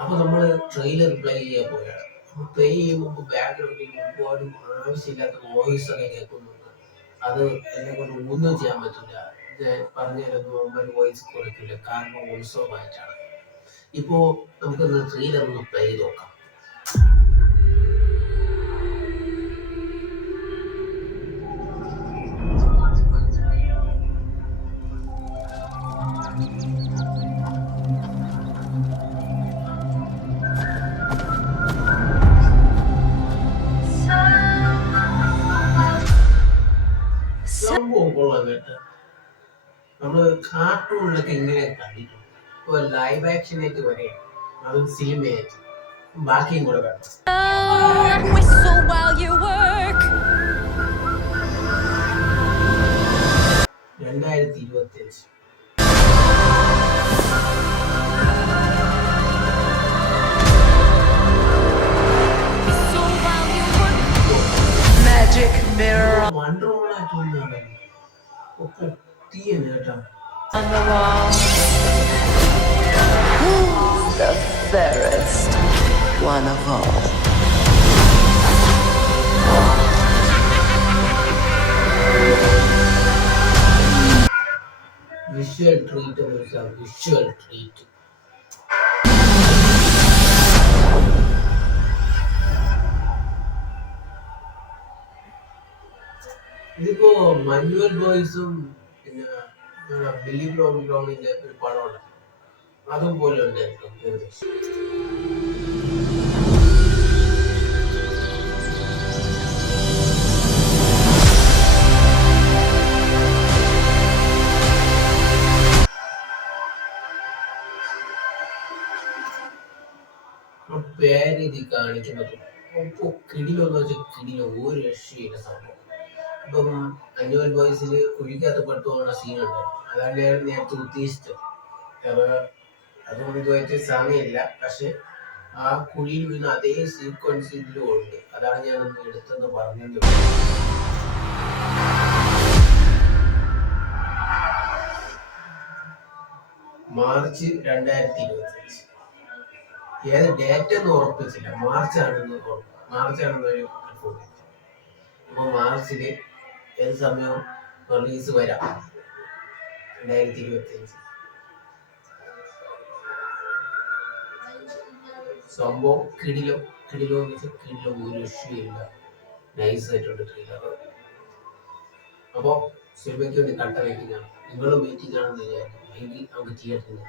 അപ്പൊ നമ്മൾ trailer play ചെയ്യാൻ പോയാണ്. അപ്പൊ പ്ലേ ചെയ്യുമ്പോൾ ബാക്ക്ഗ്രൗണ്ടിൽ ഒരുപാട് ആവശ്യമില്ലാത്ത വോയിസ് ഒക്കെ കേൾക്കുന്നുണ്ട്. അത് എന്നെ കൊണ്ട് ഒന്നും ചെയ്യാൻ പറ്റില്ല. ഇത് പറഞ്ഞു തരുന്നു ഒരു വോയിസ് കുറയ്ക്കില്ല, കാരണം ഉത്സവമായിട്ടാണ്. ഇപ്പോ നമുക്കൊന്ന് ട്രെയിലർ ഒന്ന് പ്ലേ ചെയ്ത് നോക്കാം. സംഭവം കൊള്ളാൻ കേട്ടോ. നമ്മള് കാർട്ടൂണിലൊക്കെ ഇങ്ങനെ കണ്ടിട്ടുണ്ട്. ഇപ്പൊ ലൈവ് ആക്ഷനായിട്ട് വരെയാണ്, അതും സിനിമയായിട്ട്. ബാക്കിയും കൂടെ കാണാം. 2025 വണ്ടർ വുമണായിട്ട് ഒന്നാണ് ഒക്കെ തീയാണ് കേട്ടോ. On the wall. Who's the fairest one of all? Visual treat എന്ന് വെച്ചാൽ വിഷ്വൽ ട്രീറ്റ്. ഇതിപ്പോ മനുവൽ ബോയ്സും പിന്നെ ബില്ലി ബ്രൗണിന്റെ ഒരു പടമുണ്ട്, അതുപോലെ ഉണ്ട് ഏകദേശം. പേരിതി കാണിക്കുന്നത് ഒപ്പോ കിടിലെന്ന് വെച്ചാൽ കിടിലോ, ഒരു രക്ഷയില്ല സംഭവം. ഇപ്പം അന്യുവൽ ബോയ്സിൽ കുഴിക്കകത്ത് പെട്ടു പോകുന്ന സീനുണ്ട്, അതാണ് ഞാൻ നേരത്തെ ഉദ്ദേശിച്ചത്. അതുകൊണ്ട് ഇതുമായിട്ട് സമയമില്ല, പക്ഷെ ആ കുഴിയിൽ വീണ് അതേ സീക്വൻസ് ഇതിലും ഉണ്ട്. അതാണ് ഞാൻ ഒന്ന് എടുത്തെന്ന് പറഞ്ഞത്. മാർച്ച് 2025, ഏത് ഡേറ്റ് ഒന്നും ഉറപ്പിച്ചില്ല, മാർച്ചാണെന്നൊരു കൺഫേം. അപ്പൊ മാർച്ചില് ഏത് സമയവും റിലീസ് വരാം, 2025. സംഭവം കിടിലോ എന്ന് വെച്ചാൽ കിടിലോ, ഒരു രക്ഷയില്ല, നൈസായിട്ടുണ്ട് ട്രെയിലർ. അപ്പൊ സിനിമയ്ക്ക് വേണ്ടി കട്ട വെക്കുന്നതാണ്. നിങ്ങളും വെയിറ്റിംഗ് ആണെന്ന് വിചാരിക്കും, എങ്കിൽ നമുക്ക് തിയേറ്ററിൽ